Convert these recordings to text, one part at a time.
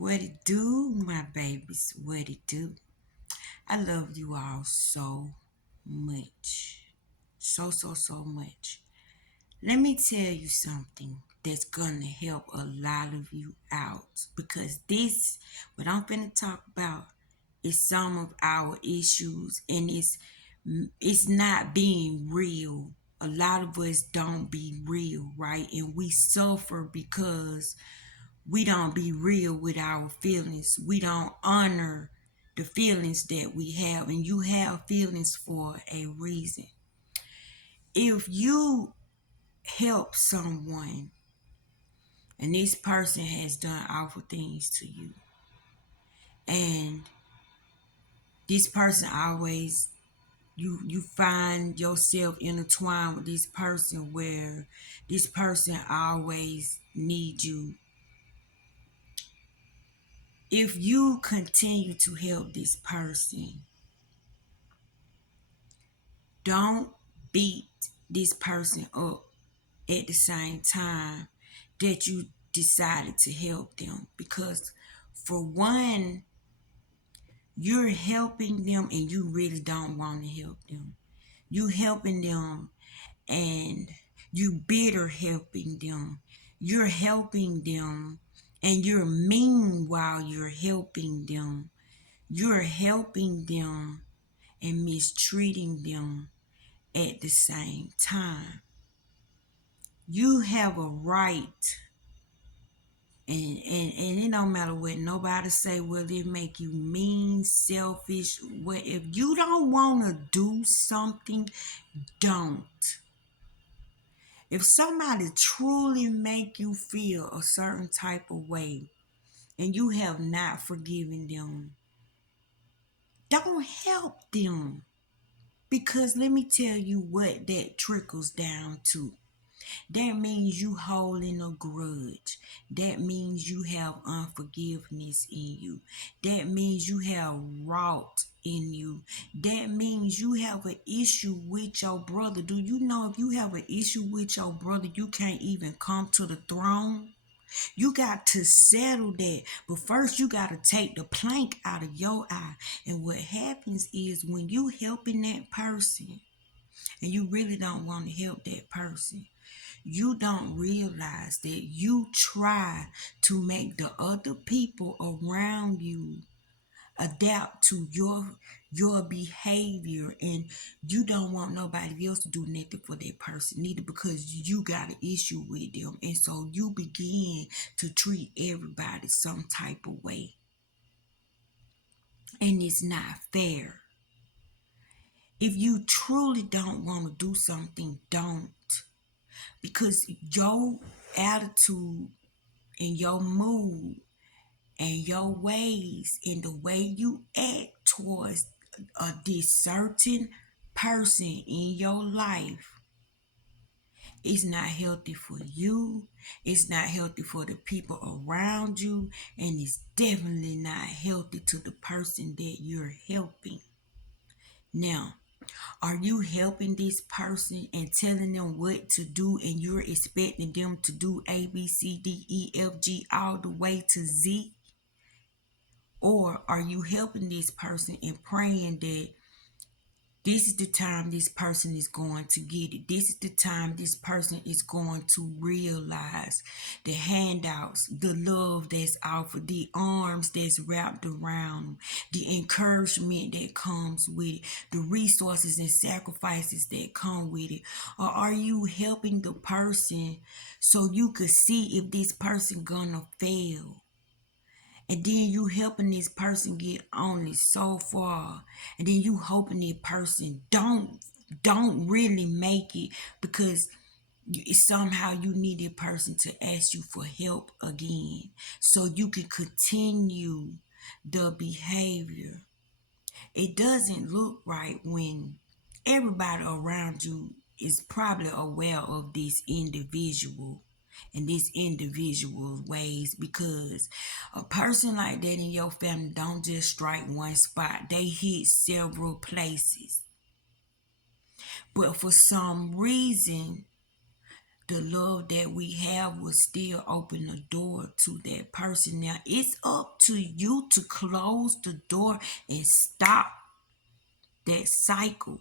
What it do, my babies? What it do? I love you all so much. So much. Let me tell you something that's gonna help a lot of you out because what I'm finna talk about, is some of our issues and it's not being real. A lot of us don't be real, right? And we suffer because we don't be real with our feelings. We don't honor the feelings that we have, and you have feelings for a reason. If you help someone and this person has done awful things to you, and this person always you find yourself intertwined with this person where this person always needs you. If you continue to help this person, don't beat this person up at the same time that you decided to help them, because for one, you're helping them and you really don't want to help them. You helping them and you bitter helping them. You're helping them and you're mean while you're helping them. You're helping them and mistreating them at the same time. You have a right, and it don't matter what nobody say, will it make you mean, selfish? What if you don't want to do something, don't. If somebody truly make you feel a certain type of way and you have not forgiven them, don't help them. Because let me tell you what that trickles down to. That means you holding a grudge. That means you have unforgiveness in you. That means you have wrath in you. That means you have an issue with your brother. Do you know if you have an issue with your brother, you can't even come to the throne? You got to settle that. But first you got to take the plank out of your eye. And what happens is when you helping that person and you really don't want to help that person, you don't realize that you try to make the other people around you adapt to your behavior, and you don't want nobody else to do nothing for that person neither, because you got an issue with them, and so you begin to treat everybody some type of way, and it's not fair. If you truly don't want to do something, don't, because your attitude and your mood and your ways and the way you act towards this certain person in your life is not healthy for you. It's not healthy for the people around you, and it's definitely not healthy to the person that you're helping. Now, are you helping this person and telling them what to do, and you're expecting them to do A, B, C, D, E, F, G, all the way to Z? Or are you helping this person and praying that this is the time this person is going to get it? This is the time this person is going to realize the handouts, the love that's offered, the arms that's wrapped around them, the encouragement that comes with it, the resources and sacrifices that come with it? Or are you helping the person so you could see if this person gonna fail? And then you helping this person get only so far, and then you hoping that person don't really make it, because somehow you need a person to ask you for help again so you can continue the behavior. It doesn't look right when everybody around you is probably aware of this individual and this individual's ways, because a person like that in your family don't just strike one spot, they hit several places. But for some reason, the love that we have will still open the door to that person. Now, it's up to you to close the door and stop that cycle.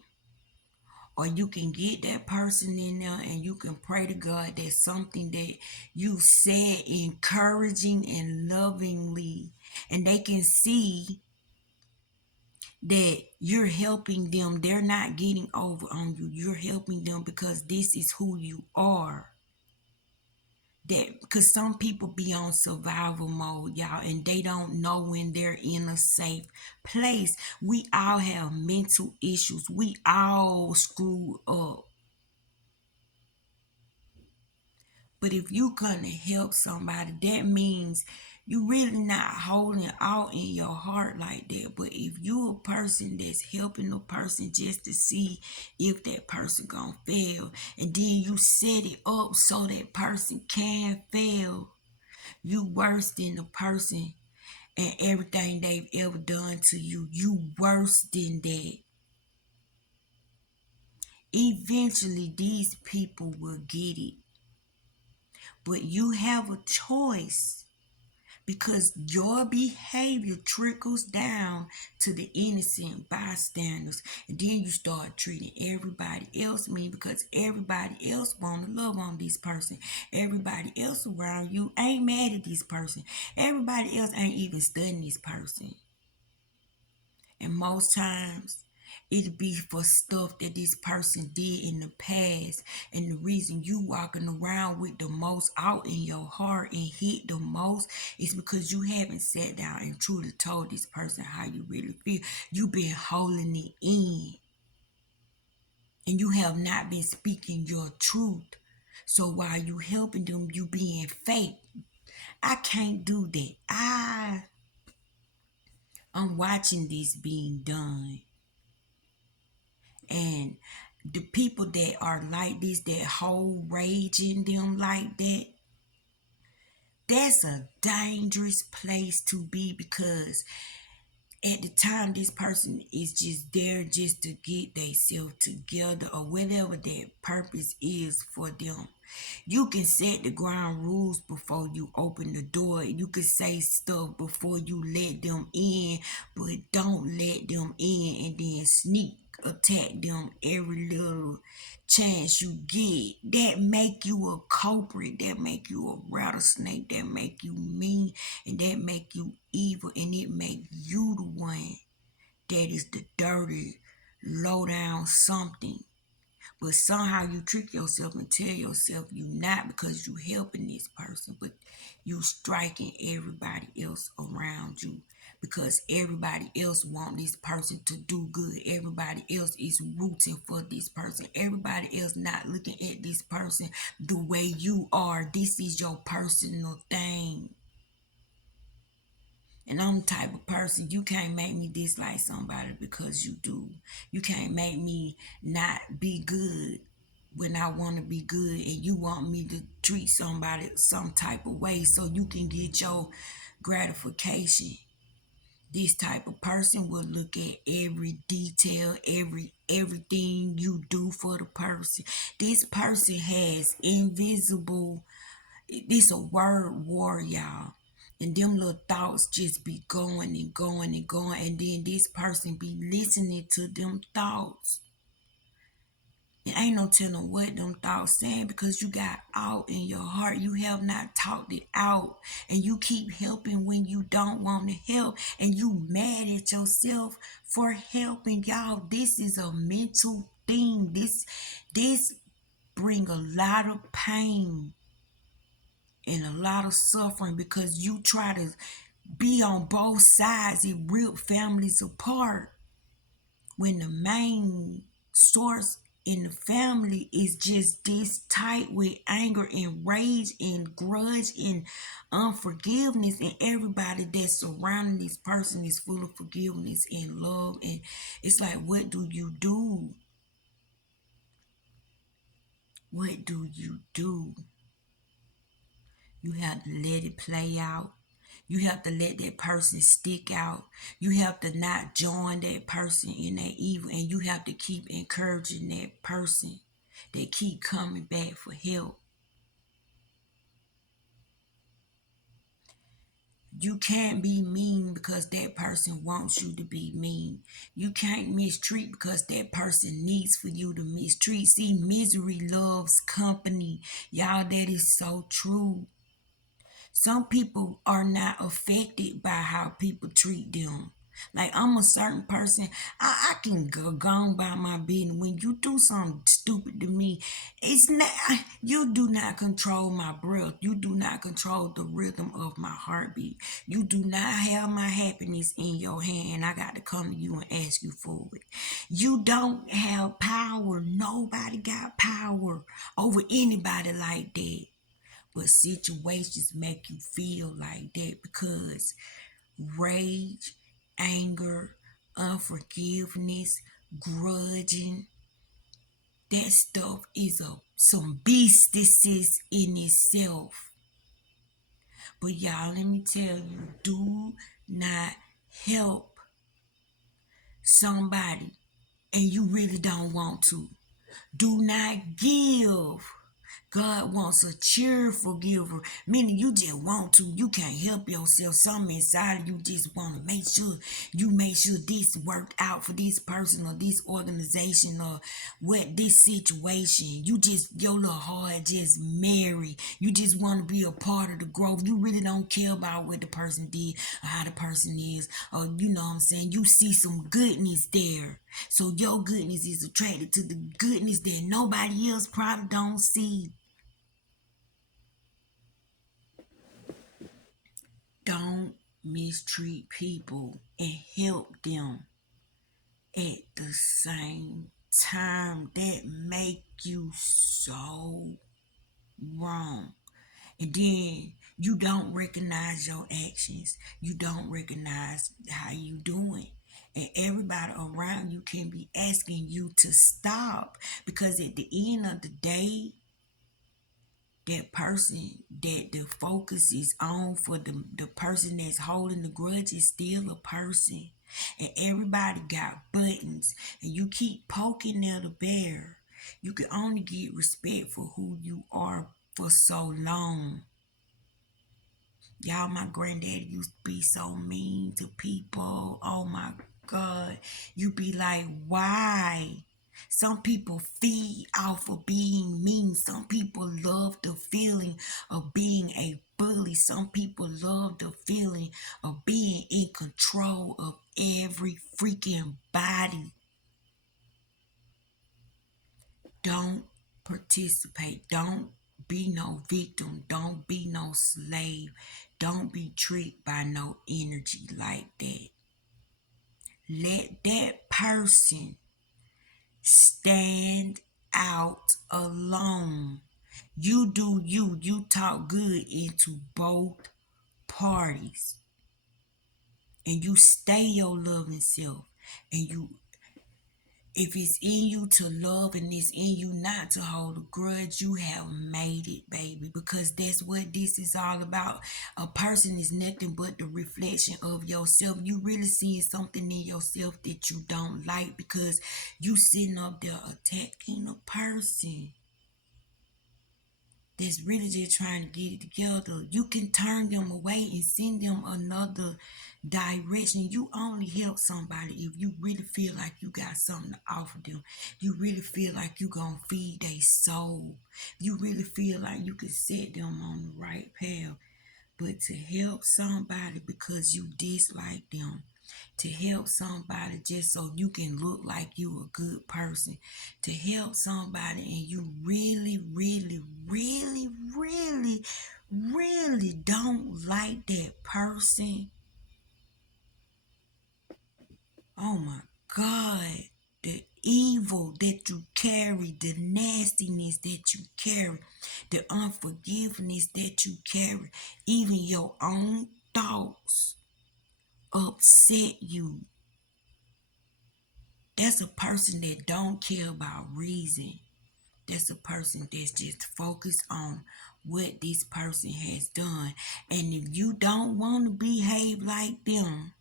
Or you can get that person in there and you can pray to God that something that you said encouraging and lovingly, and they can see that you're helping them. They're not getting over on you. You're helping them because this is who you are. That because some people be on survival mode, y'all, and they don't know when they're in a safe place. We all have mental issues. We all screw up. But if you gonna help somebody, that means you really not holding out in your heart like that. But if you a person that's helping a person just to see if that person gonna fail, and then you set it up so that person can fail, you worse than the person and everything they've ever done to you. You worse than that. Eventually, these people will get it. But you have a choice because your behavior trickles down to the innocent bystanders, and then you start treating everybody else mean because everybody else want to love on this person. Everybody else around you ain't mad at this person. Everybody else ain't even studying this person. And most times it'll be for stuff that this person did in the past. And the reason you walking around with the most out in your heart and hit the most is because you haven't sat down and truly told this person how you really feel. You've been holding it in. And you have not been speaking your truth. So while you helping them, you being fake. I can't do that. I'm watching this being done. And the people that are like this, that hold rage in them like that, that's a dangerous place to be because at the time this person is just there just to get themselves together or whatever that purpose is for them. You can set the ground rules before you open the door. You can say stuff before you let them in, but don't let them in and then sneak attack them every little chance you get. That make you a culprit. That make you a rattlesnake. That make you mean, and that make you evil, and it make you the one that is the dirty, low down something. But somehow you trick yourself and tell yourself you not because you helping this person, but you striking everybody else around you because everybody else want this person to do good. Everybody else is rooting for this person. Everybody else not looking at this person the way you are. This is your personal thing. And I'm the type of person, you can't make me dislike somebody because you do. You can't make me not be good when I want to be good and you want me to treat somebody some type of way so you can get your gratification. This type of person will look at every detail, everything you do for the person. This person has invisible, it's a word war, y'all. And them little thoughts just be going and going and going. And then this person be listening to them thoughts. And ain't no telling what them thoughts saying because you got out in your heart. You have not talked it out. And you keep helping when you don't want to help. And you mad at yourself for helping. Y'all, this is a mental thing. This bring a lot of pain and a lot of suffering because you try to be on both sides. It ripped families apart when the main source in the family is just this tight with anger and rage and grudge and unforgiveness, and everybody that's surrounding this person is full of forgiveness and love. And it's like, what do you do? What do you do? You have to let it play out. You have to let that person stick out. You have to not join that person in that evil. And you have to keep encouraging that person. They keep coming back for help. You can't be mean because that person wants you to be mean. You can't mistreat because that person needs for you to mistreat. See, misery loves company. Y'all, that is so true. Some people are not affected by how people treat them. Like I'm a certain person, I can go on by my business. When you do something stupid to me, it's not you do not control my breath. You do not control the rhythm of my heartbeat. You do not have my happiness in your hand. And I got to come to you and ask you for it. You don't have power. Nobody got power over anybody like that. But situations make you feel like that because rage, anger, unforgiveness, grudging, that stuff is some beastesses in itself. But y'all, let me tell you, do not help somebody and you really don't want to. Do not give. God wants a cheerful giver, meaning you just want to. You can't help yourself. Something inside of you just want to make sure this worked out for this person or this organization or what this situation. You just your little heart just marry. You just want to be a part of the growth. You really don't care about what the person did or how the person is, or you know what I'm saying. You see some goodness there. So your goodness is attracted to the goodness that nobody else probably don't see. Don't mistreat people and help them at the same time. That make you so wrong. And then you don't recognize your actions. You don't recognize how you doing. And everybody around you can be asking you to stop because at the end of the day, that person that the focus is on for the person that's holding the grudge is still a person. And everybody got buttons and you keep poking at a bear. You can only get respect for who you are for so long. Y'all, my granddaddy used to be so mean to people. Oh my God. You be like, why? Some people feed off of being mean. Some people love the feeling of being a bully. Some people love the feeling of being in control of every freaking body. Don't participate. Don't be no victim. Don't be no slave. Don't be tricked by no energy like that. Let that person stand out alone. You do you. You talk good into both parties. And you stay your loving self. And you if it's in you to love and it's in you not to hold a grudge, you have made it, baby. Because that's what this is all about. A person is nothing but the reflection of yourself. You really seeing something in yourself that you don't like because you sitting up there attacking a person that's really just trying to get it together. You can turn them away and send them another direction. You only help somebody if you really feel like you got something to offer them. You really feel like you gonna feed their soul. You really feel like you can set them on the right path. But to help somebody because you dislike them, to help somebody just so you can look like you a good person, to help somebody and you really, really, really, really, really don't like that person. Oh my God. The evil that you carry, the nastiness that you carry, the unforgiveness that you carry, even your own thoughts upset you. That's a person that don't care about reason. That's a person that's just focused on what this person has done. And if you don't want to behave like them,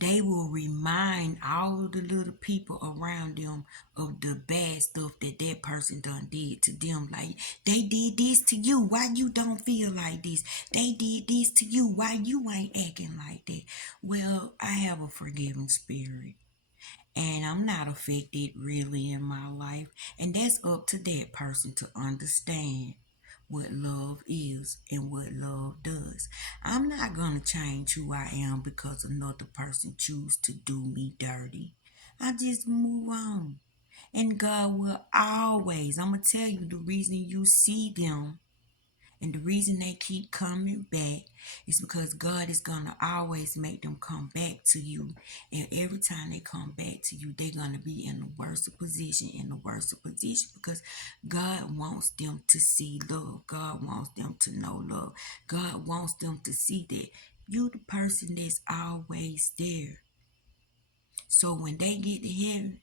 they will remind all the little people around them of the bad stuff that that person done did to them. Like, they did this to you, why you don't feel like this? They did this to you, why you ain't acting like that? Well, I have a forgiving spirit, and I'm not affected really in my life. And that's up to that person to understand what love is and what love does. I'm not going to change who I am because another person choose to do me dirty. I just move on. And God will always, I'm going to tell you the reason you see them and the reason they keep coming back is because God is going to always make them come back to you. And every time they come back to you, they're going to be in the worst position, because God wants them to see love. God wants them to know love. God wants them to see that you the person that's always there. So when they get to heaven,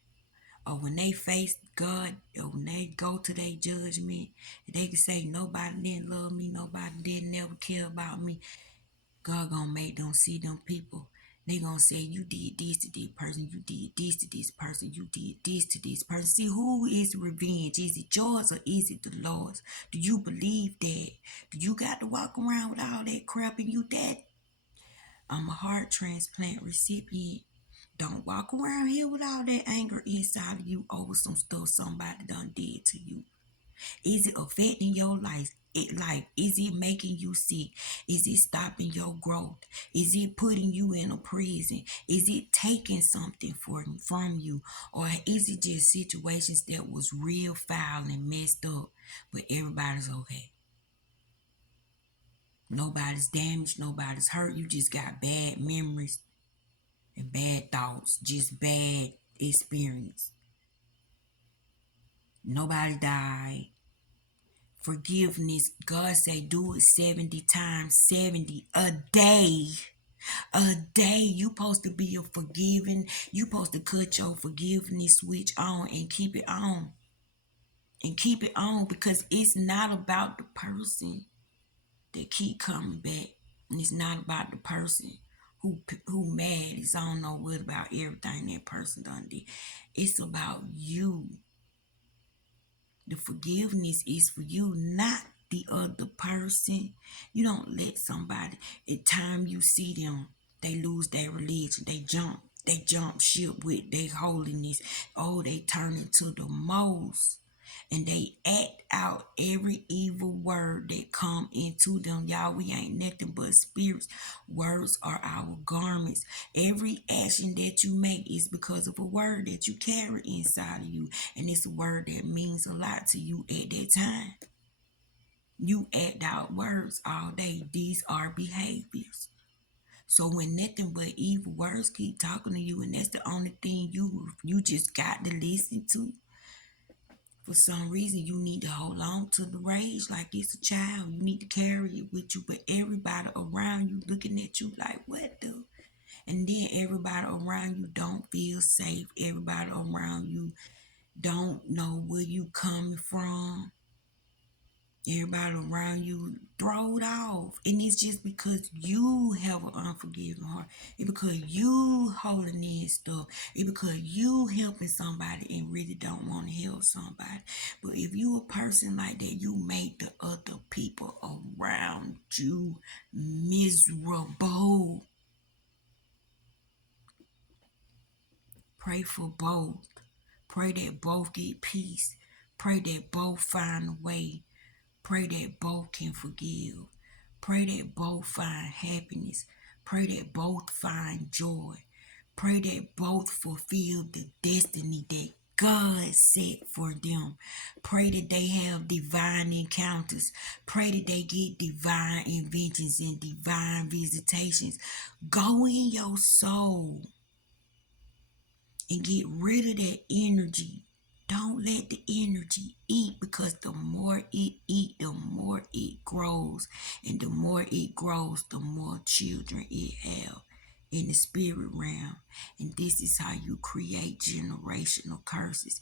or when they face God, or when they go to their judgment, they can say nobody didn't love me, nobody didn't never care about me. God gonna make them see them people. They gonna say you did this to this person, you did this to this person, you did this to this person. See, who is revenge? Is it yours or is it the Lord's? Do you believe that? Do you got to walk around with all that crap in you? That I'm a heart transplant recipient. Don't walk around here with all that anger inside of you over some stuff somebody done did to you. Is it affecting your life? Is it making you sick? Is it stopping your growth? Is it putting you in a prison? Is it taking something from you? Or is it just situations that was real foul and messed up, but everybody's okay? Nobody's damaged, nobody's hurt. You just got bad memories and bad thoughts, just bad experience. Nobody died. Forgiveness, God say do it 70 times 70 a day. A day. You supposed to be a forgiving. You supposed to cut your forgiveness switch on and keep it on. And keep it on, because it's not about the person that keep coming back. And it's not about the person who mad is I don't know what about everything that person done did. It's about you. The forgiveness is for you, not the other person. You don't let somebody, at time you see them, they lose their religion. They jump ship with their holiness. Oh, they turn into the most. And they act out every evil word that come into them. Y'all, we ain't nothing but spirits. Words are our garments. Every action that you make is because of a word that you carry inside of you. And it's a word that means a lot to you at that time. You act out words all day. These are behaviors. So when nothing but evil words keep talking to you, and that's the only thing you just got to listen to, for some reason you need to hold on to the rage like it's a child. You need to carry it with you, but everybody around you looking at you like, what the? And then everybody around you don't feel safe. Everybody around you don't know where you coming from. Everybody around you throw it off. And it's just because you have an unforgiving heart. It's because you holding in stuff. It's because you helping somebody and really don't want to help somebody. But if you a person like that, you make the other people around you miserable. Pray for both. Pray that both get peace. Pray that both find a way. Pray that both can forgive. Pray that both find happiness. Pray that both find joy. Pray that both fulfill the destiny that God set for them. Pray that they have divine encounters. Pray that they get divine inventions and divine visitations. Go in your soul and get rid of that energy. Don't let the energy eat, because the more it eat, the more it grows. And the more it grows, the more children it have in the spirit realm. And this is how you create generational curses.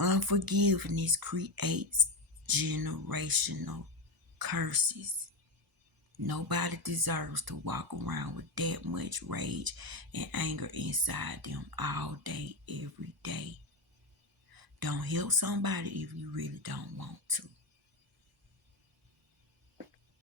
Unforgiveness creates generational curses. Nobody deserves to walk around with that much rage and anger inside them all day, every day. Don't help somebody if you really don't want to.